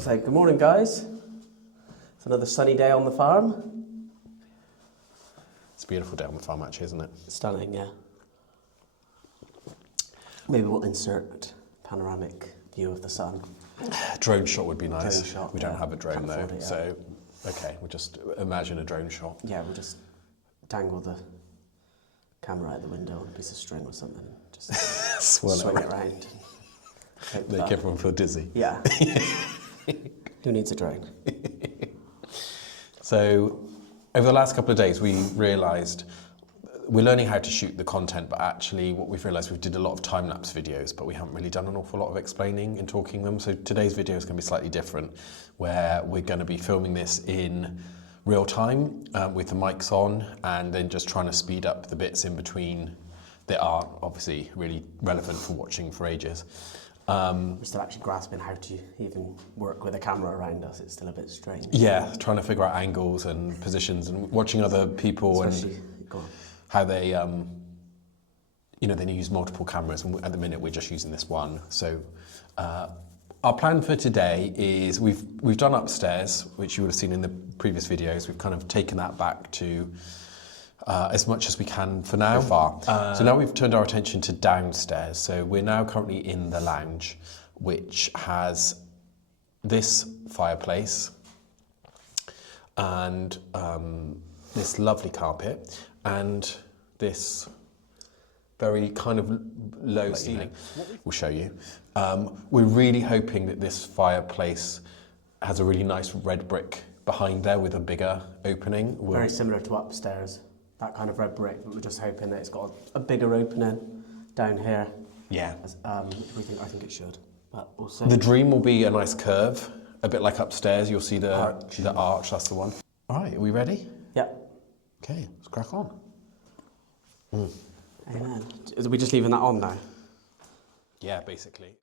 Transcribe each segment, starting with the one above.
So, good morning, guys. It's another sunny day on the farm. It's a beautiful day on the farm, actually, isn't it? Stunning, yeah. Maybe we'll insert panoramic view of the sun. Drone shot would be nice. Drone shot, we don't have a drone can't though, afford it, yeah. so okay, we'll just imagine a drone shot. Yeah, we'll just dangle the camera out the window on a piece of string or something and just swing it around. Make everyone feel dizzy. Yeah. Who needs a drone? So, over the last couple of days, we realised we're learning how to shoot the content, but actually what we've realised, we did a lot of time-lapse videos, but we haven't really done an awful lot of explaining and talking them. So today's video is going to be slightly different, where we're going to be filming this in real time with the mics on, and then just trying to speed up the bits in between that are obviously really relevant for watching for ages. We're still actually grasping how to even work with a camera around us. It's still a bit strange. Yeah, trying to figure out angles and positions and watching other people Especially, and how they, they use multiple cameras, and at the minute we're just using this one. So our plan for today is we've done upstairs, which you would have seen in the previous videos. We've kind of taken that back to as much as we can for now. So now we've turned our attention to downstairs. So we're now currently in the lounge, which has this fireplace and this lovely carpet and this very kind of low ceiling. We'll show you. We're really hoping that this fireplace has a really nice red brick behind there with a bigger opening. Very similar to upstairs. That kind of red brick, but we're just hoping that it's got a bigger opening down here. Yeah. I think it should. But also the dream will be a nice curve, a bit like upstairs. You'll see the arch. That's the one. All right, are we ready? Yep. Okay, let's crack on. Amen. Are we just leaving that on now? Yeah, basically.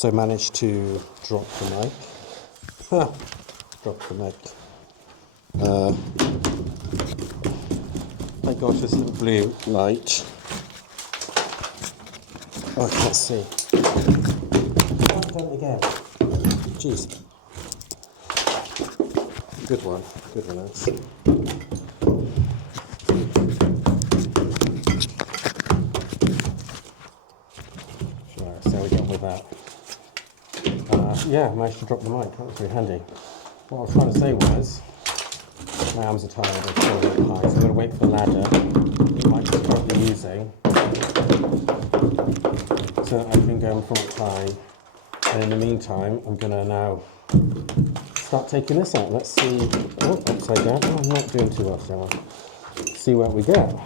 So managed to drop the mic. Drop the mic. I got this little blue light. Oh, I can't see. I've done it again. Jeez. Good one, Alex. Right, so we got with that. Yeah, I managed to drop the mic. That was really handy. What I was trying to say was, my arms are tired, I'm still a bit high, so I'm going to wait for the ladder that Mike is currently using, so that I can go and front climb. And in the meantime, I'm going to now start taking this out. Let's see. Oh, upside down. Oh, I'm not doing too well, so I'll see where we go.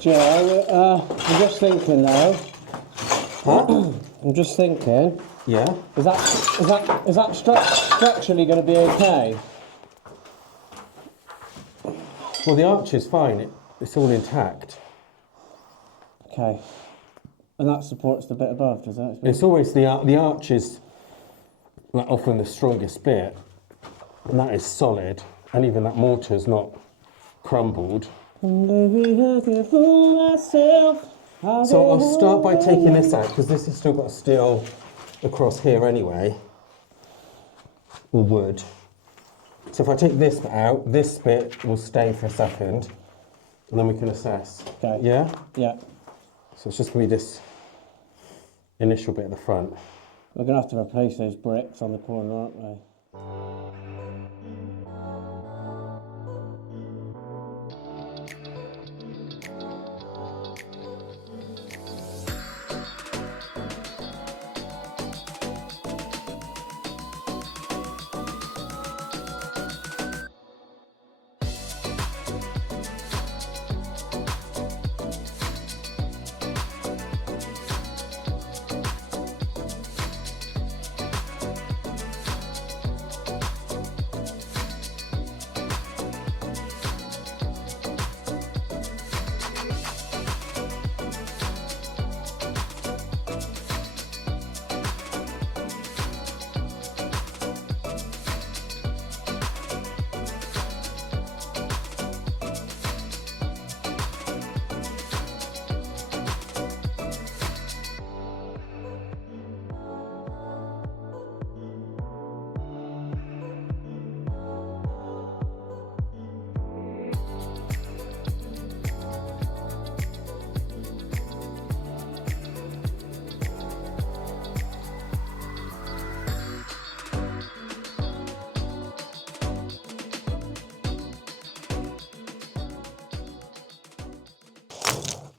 Joe, I'm just thinking now. Huh? I'm just thinking. Yeah? Is that structurally going to be okay? Well, the arch is fine. It's all intact. Okay. And that supports the bit above, does it? It's always the arch is like often the strongest bit, and that is solid. And even that mortar is not crumbled. So I'll start by taking this out, because this has still got steel across here anyway, or wood. So if I take this bit out, this bit will stay for a second, and then we can assess. Okay. Yeah? Yeah. So it's just going to be this initial bit at the front. We're going to have to replace those bricks on the corner, aren't we?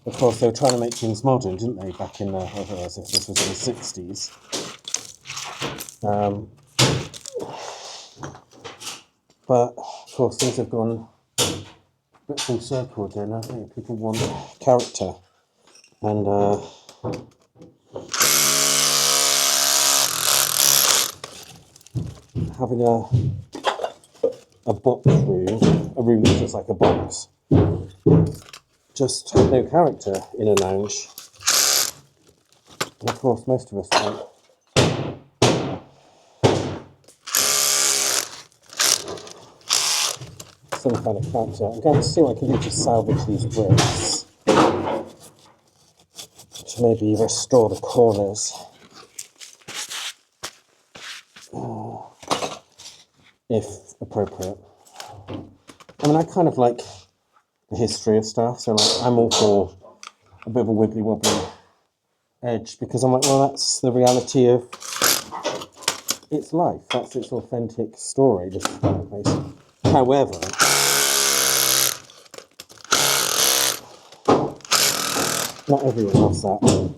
Of course, they were trying to make things modern, didn't they, back in the, I don't know if this was in the 60s. But, of course, things have gone a bit full circle again, haven't they? People want character. And having a box room, a room that's just like a box, just had no character in a lounge. And of course, most of us want some kind of character. I'm going to see what I can do to salvage these bricks, to maybe restore the corners, if appropriate. I mean, I kind of like the history of stuff, so like I'm all for a bit of a wibbly wobbly edge, because I'm like, well, that's the reality of its life, that's its authentic story, this fireplace. However, not everyone loves that.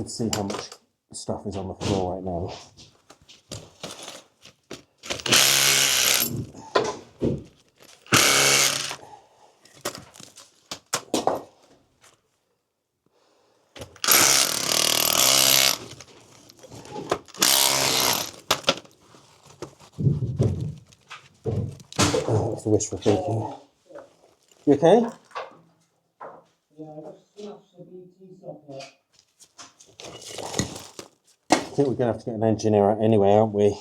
could see how much stuff is on the floor right now. Oh, that's wishful thinking. You okay? I think we're going to have to get an engineer out anyway, aren't we?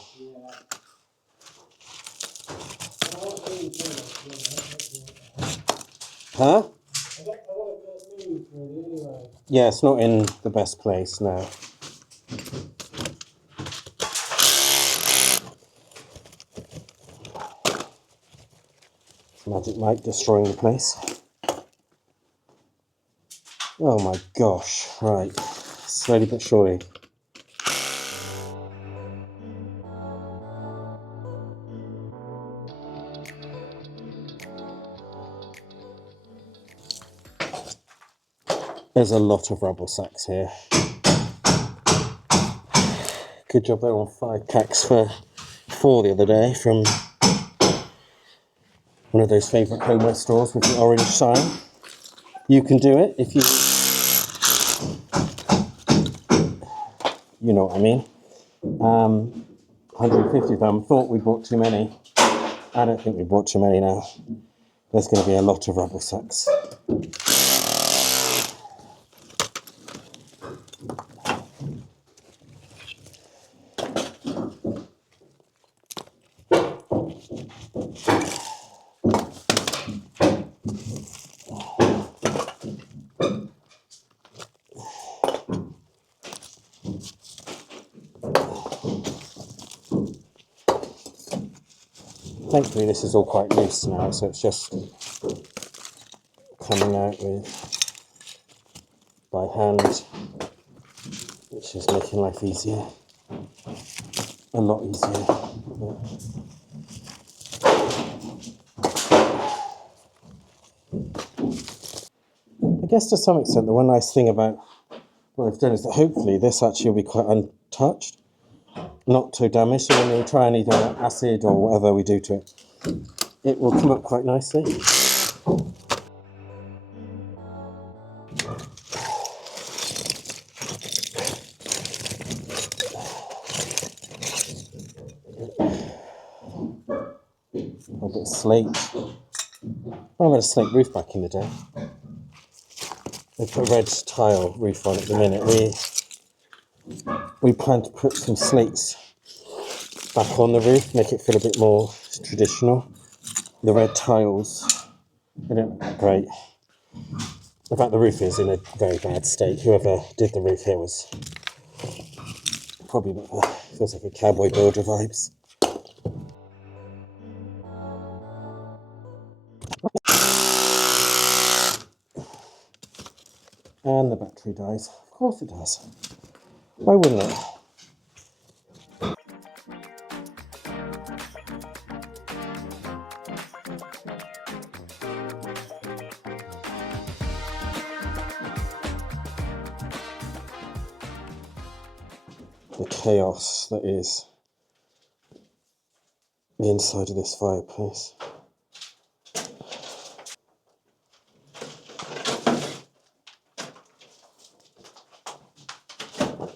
Huh? Yeah, it's not in the best place now. Magic Mike destroying the place. Oh my gosh, right. Slowly but surely. There's a lot of rubble sacks here. Good job they're on 5 packs for 4 the other day from one of those favourite homeware stores with the orange sign. You can do it if you... You know what I mean. 150 of them. Thought we bought too many. I don't think we bought too many now. There's going to be a lot of rubble sacks. Thankfully this is all quite loose now, so it's just coming out with by hand, which is making life easier. A lot easier. I guess to some extent the one nice thing about what I've done is that hopefully this actually will be quite untouched, not too damaged, so when we try and either acid or whatever we do to it, it will come up quite nicely. A bit of slate. I had a slate roof back in the day. They put a red tile roof on at the minute. We plan to put some slates back on the roof, make it feel a bit more traditional. The red tiles, they don't look great. In fact, the roof is in a very bad state. Whoever did the roof here was probably feels like a cowboy builder vibes. And the battery dies. Of course it does. Why wouldn't it? The chaos that is the inside of this fireplace.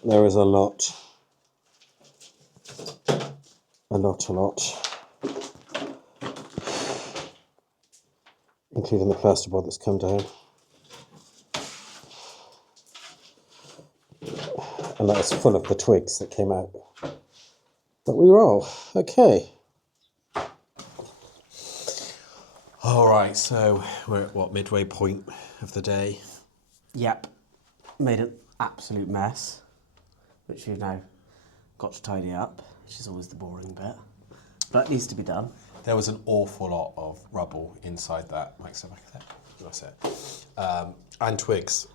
There is a lot, including the plasterboard that's come down. And that is full of the twigs that came out. But we roll. Okay. All right, so we're at what, midway point of the day? Yep. Made an absolute mess, which we've now got to tidy up, which is always the boring bit. But it needs to be done. There was an awful lot of rubble inside that. Mike, step back there. That's it. And twigs.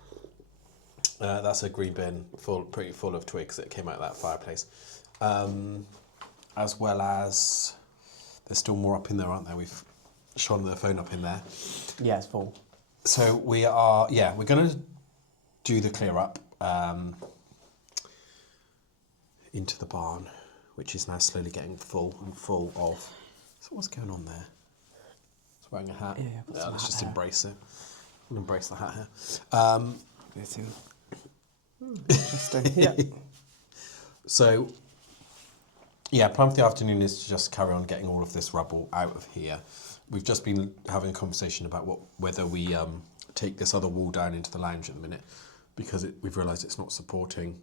That's a green bin, pretty full of twigs that came out of that fireplace. As well as, there's still more up in there, aren't there? We've shone the phone up in there. Yeah, it's full. So we are, we're going to do the clear up. into the barn, which is now slowly getting full and full of. So what's going on there? It's wearing a hat. Yeah, got some let's hat just hair. embrace it. We'll embrace the hat here. Interesting. Yeah. So, yeah, plan for the afternoon is to just carry on getting all of this rubble out of here. We've just been having a conversation about whether we take this other wall down into the lounge at the minute, because we've realised it's not supporting.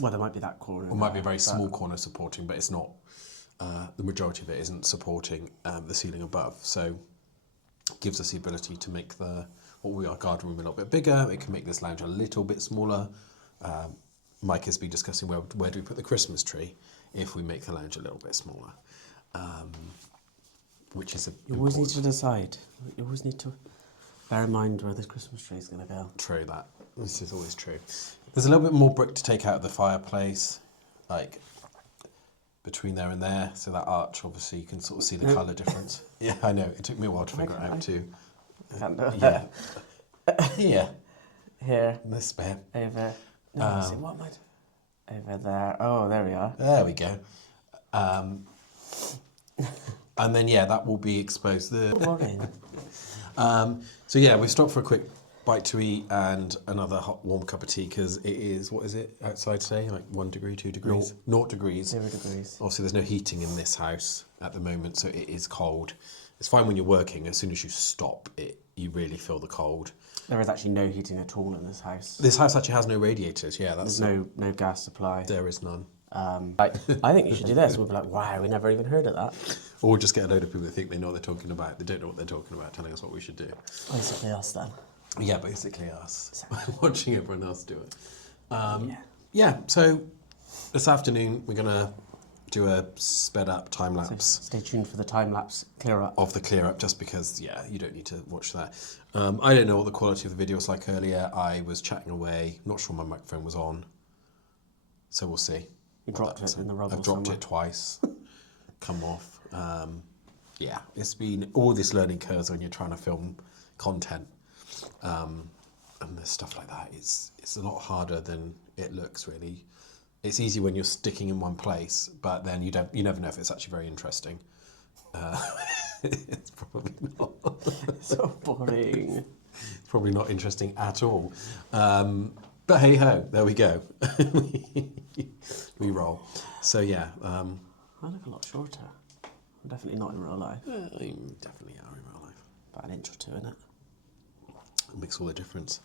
Well, there might be that corner. It might be a very small corner supporting, but it's not. The majority of it isn't supporting the ceiling above. So, it gives us the ability to make our garden room a little bit bigger. It can make this lounge a little bit smaller. Mike has been discussing where do we put the Christmas tree if we make the lounge a little bit smaller, which is You always need to decide. You always need to bear in mind where the Christmas tree is going to go. True that. This is always true. There's a little bit more brick to take out of the fireplace, like between there and there. So that arch, obviously, you can sort of see the colour difference. Yeah, I know. It took me a while to figure it out too. Can't do it. Yeah. Yeah. Here, This bit. over. No, see, what am I? Over there. Oh, there we are. There we go. And then, yeah, that will be exposed. Boring. So, yeah, we've stopped for a quick bite to eat and another hot, warm cup of tea because it is, what is it outside today? Like 1 degree, 2 degrees? 0 degrees. 0 degrees. Obviously, there's no heating in this house at the moment, so it is cold. It's fine when you're working. As soon as you stop, you really feel the cold. There is actually no heating at all in this house. This house actually has no radiators. Yeah, There's no gas supply. There is none. I think you should do this. We'll be like, wow, we never even heard of that. Or just get a load of people that think they know what they're talking about. They don't know what they're talking about, telling us what we should do. Basically us then. Yeah, basically us. Watching everyone else do it. Yeah. Yeah, so this afternoon we're going to do a sped up time lapse Stay tuned for the time lapse clear up. of the clear up, just because, yeah, you don't need to watch that. I don't know what the quality of the video was like earlier. I was chatting away, not sure my microphone was on, so we'll see. You dropped it in the rubble I've dropped somewhere. it twice, come off. Yeah, it's been all this learning curves when you're trying to film content, and there's stuff like that. It's a lot harder than it looks, really. It's easy when you're sticking in one place, but then you never know if it's actually very interesting. It's probably not. So boring. It's probably not interesting at all. But hey ho, there we go. We roll. So yeah, I look a lot shorter. I'm definitely not in real life. I definitely are in real life. About an inch or two in it. It makes all the difference.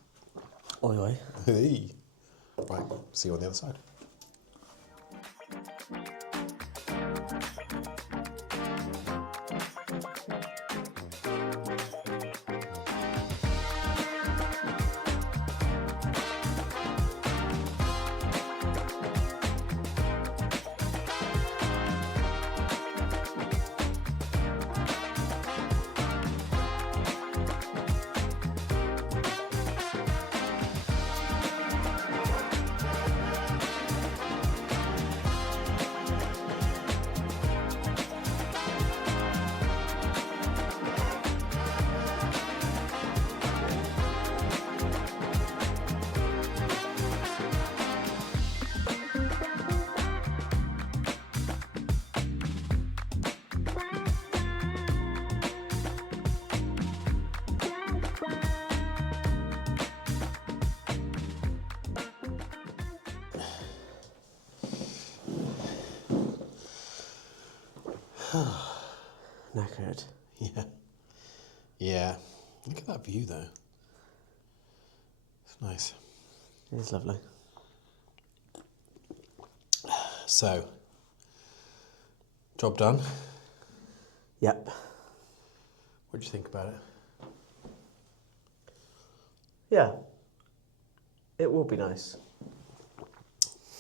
Oi oi. Hey. Right, see you on the other side. Knackered. Yeah. Yeah. Look at that view though. It's nice. It is lovely. So, job done. Yep. What do you think about it? Yeah. It will be nice.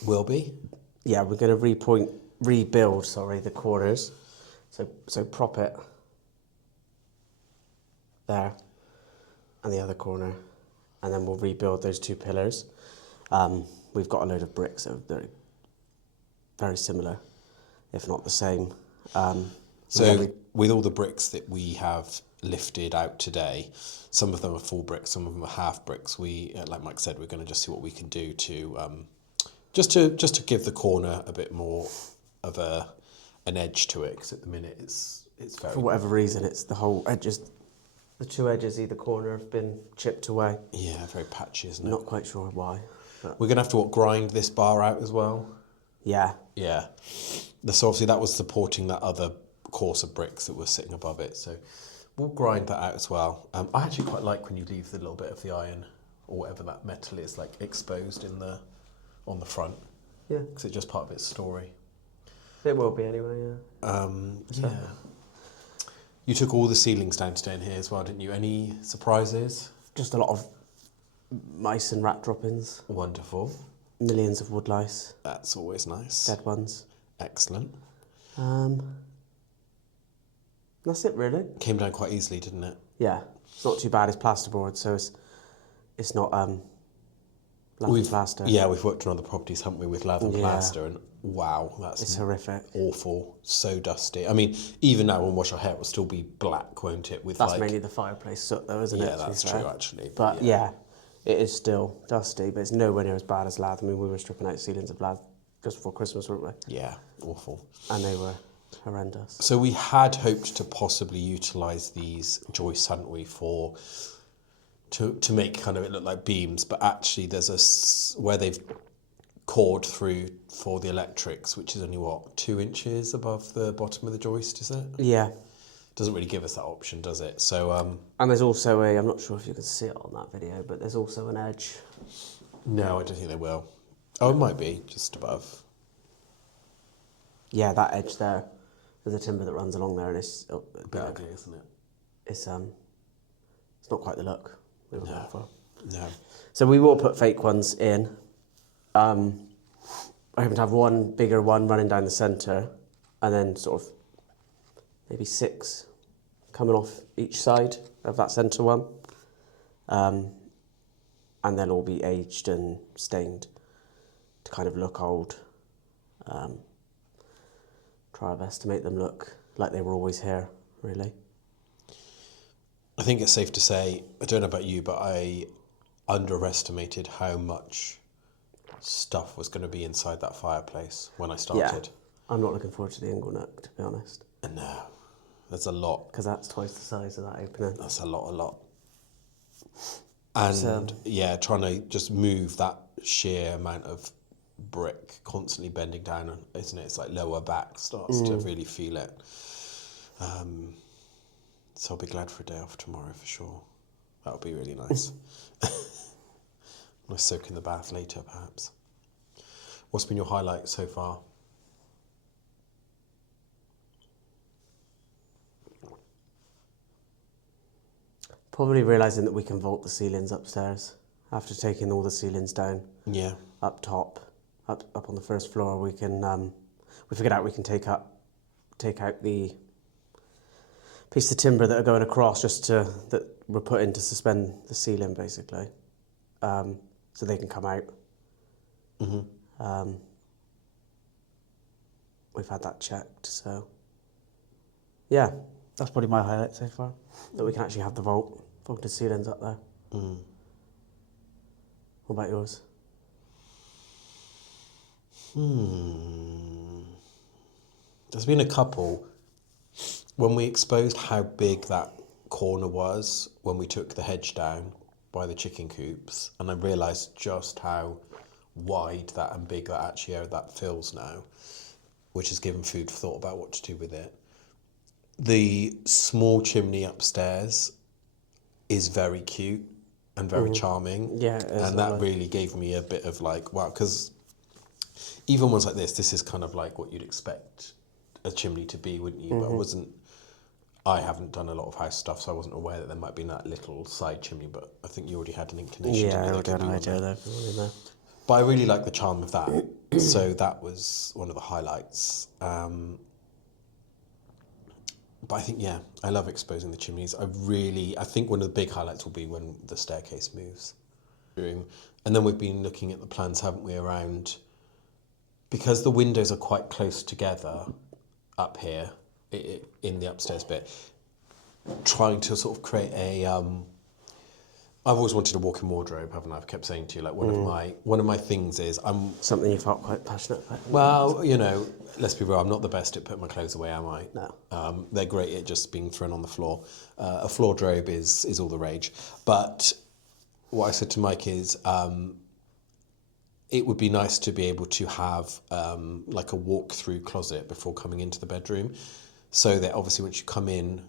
Will be. Yeah, we're going to rebuild the corners. So prop it there and the other corner, and then we'll rebuild those 2 pillars. We've got a load of bricks that are very similar, if not the same. So with all the bricks that we have lifted out today, some of them are full bricks, some of them are half bricks. We, like Mike said, we're going to just see what we can do to Just to give the corner a bit more of an edge to it, because at the minute it's very... For whatever reason, it's the whole edges, the two edges either corner have been chipped away. Yeah, very patchy, isn't it? Not quite sure why. But We're going to have to grind this bar out as well. yeah. Yeah. So obviously that was supporting that other course of bricks that was sitting above it. So we'll grind that out as well. I actually quite like when you leave the little bit of the iron or whatever that metal is like exposed on the front. Yeah. Because it's just part of its story. It will be anyway, yeah. Yeah. You took all the ceilings down today in here as well, didn't you? Any surprises? Just a lot of mice and rat droppings. Wonderful. Millions of wood lice. That's always nice. Dead ones. Excellent. That's it really. Came down quite easily, didn't it? Yeah. It's not too bad, it's plasterboard, so it's not lath and plaster. Yeah, we've worked on other properties, haven't we, with lath and Yeah. plaster, and wow, It's that's horrific. awful, so dusty. I mean, even now when we wash our hair, it will still be black, won't it? With That's like, mainly the fireplace soot though, isn't it? yeah, to be that's fair? true actually. But yeah, it is still dusty, but it's nowhere near as bad as lath. I mean, we were stripping out ceilings of lath just before Christmas, weren't we? Yeah, awful. And they were horrendous. So we had hoped to possibly utilise these joists, hadn't we, to make kind of it look like beams, but actually there's where they've cored through for the electrics, which is only what, 2 inches above the bottom of the joist, is it? Yeah. Doesn't really give us that option, does it? So And there's also I'm not sure if you can see it on that video, but there's also an edge. no, I don't think they will. Oh, it might be just above. Yeah, that edge there. There's a timber that runs along there, and it's A bit ugly, isn't it? it's not quite the look we were going for. No. So we will put fake ones in. I happen to have one bigger one running down the centre, and then sort of maybe 6 coming off each side of that centre one. And they'll all be aged and stained to kind of look old. Try our best to make them look like they were always here, really. I think it's safe to say, I don't know about you, but I underestimated how much stuff was going to be inside that fireplace when I started. Yeah, I'm not looking forward to the ingle nook, to be honest. And no, there's a lot. Because that's twice the size of that opening. That's a lot. And yeah, trying to just move that sheer amount of brick constantly bending down, isn't it? It's like lower back starts to really feel it. So I'll be glad for a day off tomorrow for sure. That'll be really nice. I'll soak in the bath later, perhaps. What's been your highlight so far? Probably realising that we can vault the ceilings upstairs after taking all the ceilings down. Yeah. Up top, up on the first floor, we can. We figured out we can take out the piece of timber that are going across that we're put in to suspend the ceiling, basically, so they can come out. We've had that checked, so yeah, that's probably my highlight so far. That we can actually have the vaulted ceilings up there. What about yours? There's been a couple. When we exposed how big that corner was when we took the hedge down by the chicken coops, and I realised just how wide that and big that actually area that fills now, which has given food for thought about what to do with it. The small chimney upstairs is very cute and very charming. Yeah, it is and that lovely. really gave me a bit of like, wow, because even ones like this is kind of like what you'd expect a chimney to be, wouldn't you? But I haven't done a lot of house stuff, so I wasn't aware that there might be that little side chimney, but I think you already had an inclination. Yeah, I to already had an idea there. But I really like the charm of that. So that was one of the highlights. But I think, yeah, I love exposing the chimneys. I think one of the big highlights will be when the staircase moves. And then we've been looking at the plans, haven't we, around, because the windows are quite close together up here in the upstairs bit, trying to sort of create I've always wanted a walk-in wardrobe, haven't I? I've kept saying to you, like one of my things is Something you felt quite passionate about. well, you know, let's be real, I'm not the best at putting my clothes away, am I? No. They're great at just being thrown on the floor. A floor drobe is all the rage. But what I said to Mike is it would be nice to be able to have like a walk-through closet before coming into the bedroom, so that obviously once you come in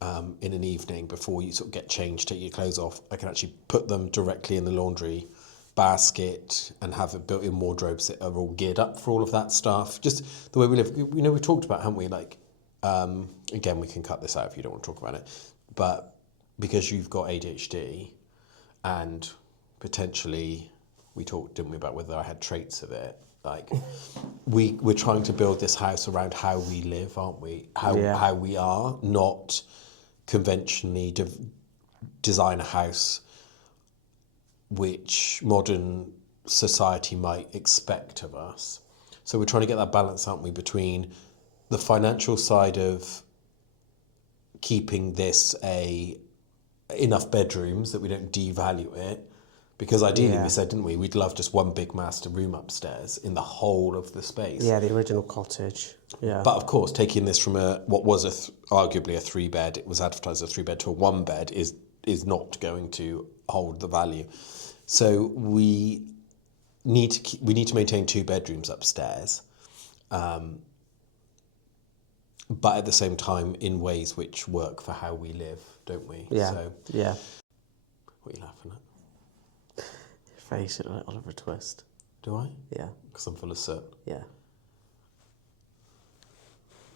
an evening, before you sort of get changed, take your clothes off, I can actually put them directly in the laundry basket and have a built-in wardrobes that are all geared up for all of that stuff. Just the way we live. You know, we talked about, haven't we, like, again, we can cut this out if you don't want to talk about it, but because you've got ADHD and potentially, we talked, didn't we, about whether I had traits of it. Like, we're trying to build this house around how we live, aren't we? How we are, not conventionally design a house which modern society might expect of us. So we're trying to get that balance, aren't we, between the financial side of keeping this enough bedrooms that we don't devalue it. Because ideally, we said, didn't we, we'd love just one big master room upstairs in the whole of the space. Yeah, the original cottage. Yeah. But of course, taking this from what was arguably a 3-bed, it was advertised as a 3-bed, to a 1-bed is not going to hold the value. So we need to maintain 2 bedrooms upstairs, but at the same time in ways which work for how we live, don't we? Yeah. So, yeah. what are you laughing at? Your face, you look like Oliver Twist. Do I? Yeah. Because I'm full of soot. Yeah.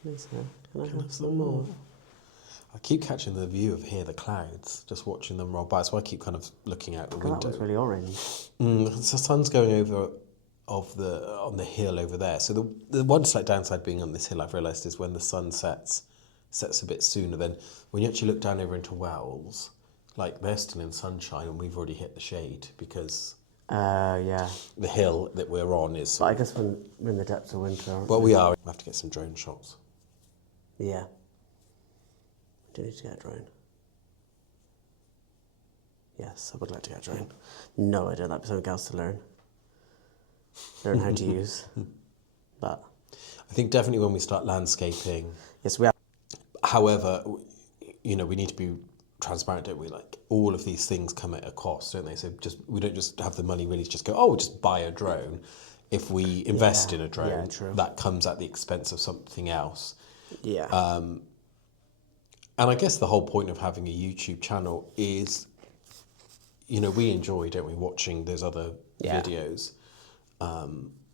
Lisa, can I have some more? I keep catching the view of the clouds, just watching them roll by. So I keep kind of looking out the God, window. that one's really orange. The sun's going over on the hill over there. So the one slight downside being on this hill, I've realised, is when the sun sets a bit sooner. Then when you actually look down over into Wells, like, they're still in sunshine and we've already hit the shade because Yeah. the hill that we're on is. But I guess we're in the depths of winter, aren't Well, we are. We have to get some drone shots. Yeah. I do need to get a drone. Yes, I would like to get a drone. No idea, that'd be something else to learn. Learn how to use. But I think definitely when we start landscaping. yes, we have. However, you know, we need to be transparent, don't we? Like, all of these things come at a cost, don't they? So we don't just have the money really to just go, oh, we'll just buy a drone. If we invest in a drone, that comes at the expense of something else. Yeah. And I guess the whole point of having a YouTube channel is, you know, we enjoy, don't we, watching those other videos.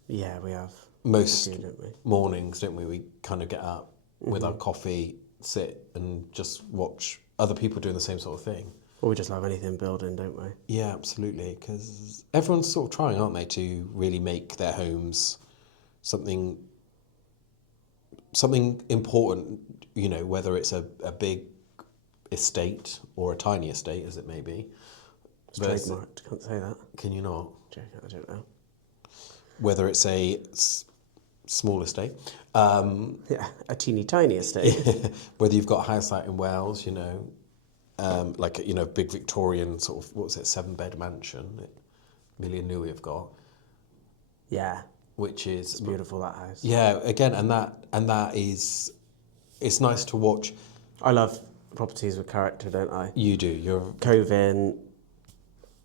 Yeah, we have. Most don't we? mornings, don't we? We kind of get up with our coffee, sit and just watch other people doing the same sort of thing. Well, we just love anything building, don't we? Yeah, absolutely. Because everyone's sort of trying, aren't they, to really make their homes something important, you know, whether it's a big estate or a tiny estate, as it may be. It's trademarked, can't say that. Can you not? I don't know. Whether it's a small estate. Yeah, a teeny tiny estate. Whether you've got a house out in Wales, you know, like, you know, big Victorian sort of, what was it, 7-bed mansion that Millie and Louis have got. Yeah. Which is It's beautiful, that house. Yeah, again, and that is, it's nice to watch. I love properties with character, don't I? You do. You're Coving,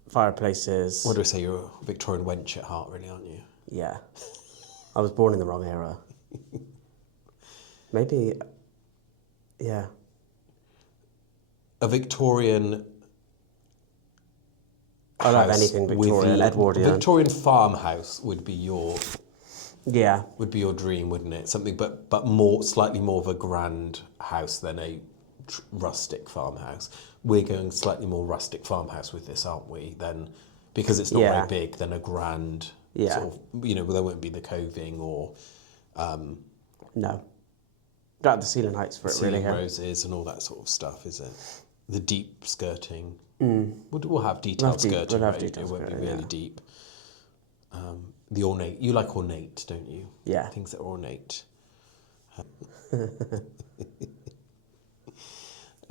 fireplaces. what do I say? You're a Victorian wench at heart, really, aren't you? Yeah. I was born in the wrong era. Maybe, yeah. A Victorian. I love anything Victorian, Edwardian. Victorian farmhouse would be your dream, wouldn't it? Something, but slightly more of a grand house than a rustic farmhouse. We're going slightly more rustic farmhouse with this, aren't we? Then, because it's not very big, then a grand sort of, you know, there won't be the coving or no. Don't have the ceiling heights for it, really. ceiling roses and all that sort of stuff, is it? The deep skirting. We'll have detailed skirting. We'll have right? detailed it won't skirting, be really deep. The ornate. You like ornate, don't you? Yeah. Things that are ornate.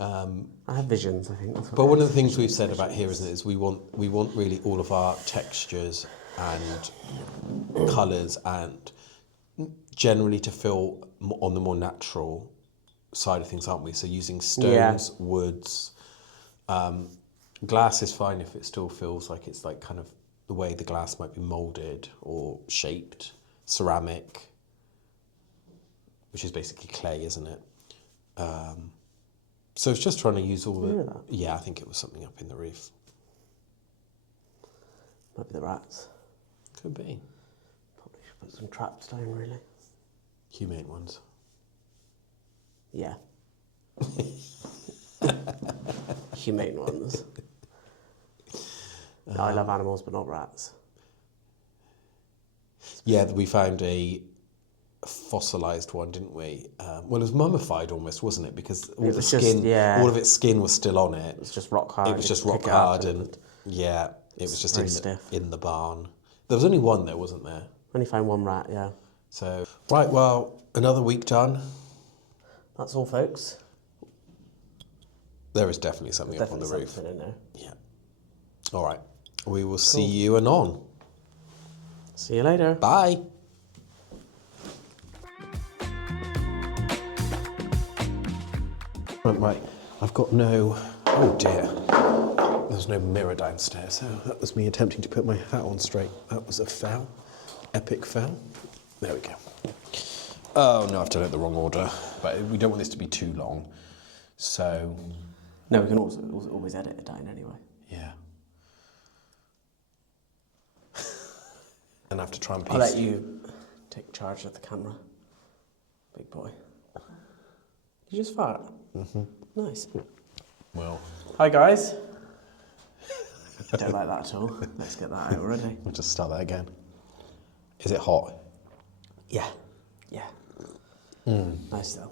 I have visions, I think. That's what But one of the things we've said about here, isn't it, is we want really all of our textures and colours and generally to feel on the more natural side of things, aren't we? So using stones, woods, glass is fine if it still feels like it's like kind of the way the glass might be moulded or shaped. Ceramic, which is basically clay, isn't it? So it's just trying to use all the... Yeah, I think it was something up in the roof. Might be the rats. Could be. Probably should put some traps down, really. Humane ones. Yeah. Humane ones. No, I love animals, but not rats. Yeah, we found a fossilised one, didn't we? Well, it was mummified almost, wasn't it? Because all It the was just- skin, yeah. all of its skin was still on it. It was just rock hard. It was just You rock pick it up hard, and yeah, it was just very in stiff. in the barn. There was only one there, wasn't there? Only found one rat, yeah. So right, well, another week done. That's all, folks. There is definitely something up on Definitely the roof. something in there. Yeah. All right. We will see you anon. See you later. Bye. Right, I've got no... Oh dear. There's no mirror downstairs, so that was me attempting to put my hat on straight. That was a fail. Epic fail. There we go. Oh no, I've done it the wrong order. But we don't want this to be too long. So, No, we can also always edit it down anyway. yeah. And I have to try and piece... I'll let you take charge of the camera. Big boy. Did you just fart? Mm-hmm. Nice. Well, Hi, guys. Don't like that at all. Let's get that out already. we'll just start that again. Is it hot? Yeah. Yeah. Nice though.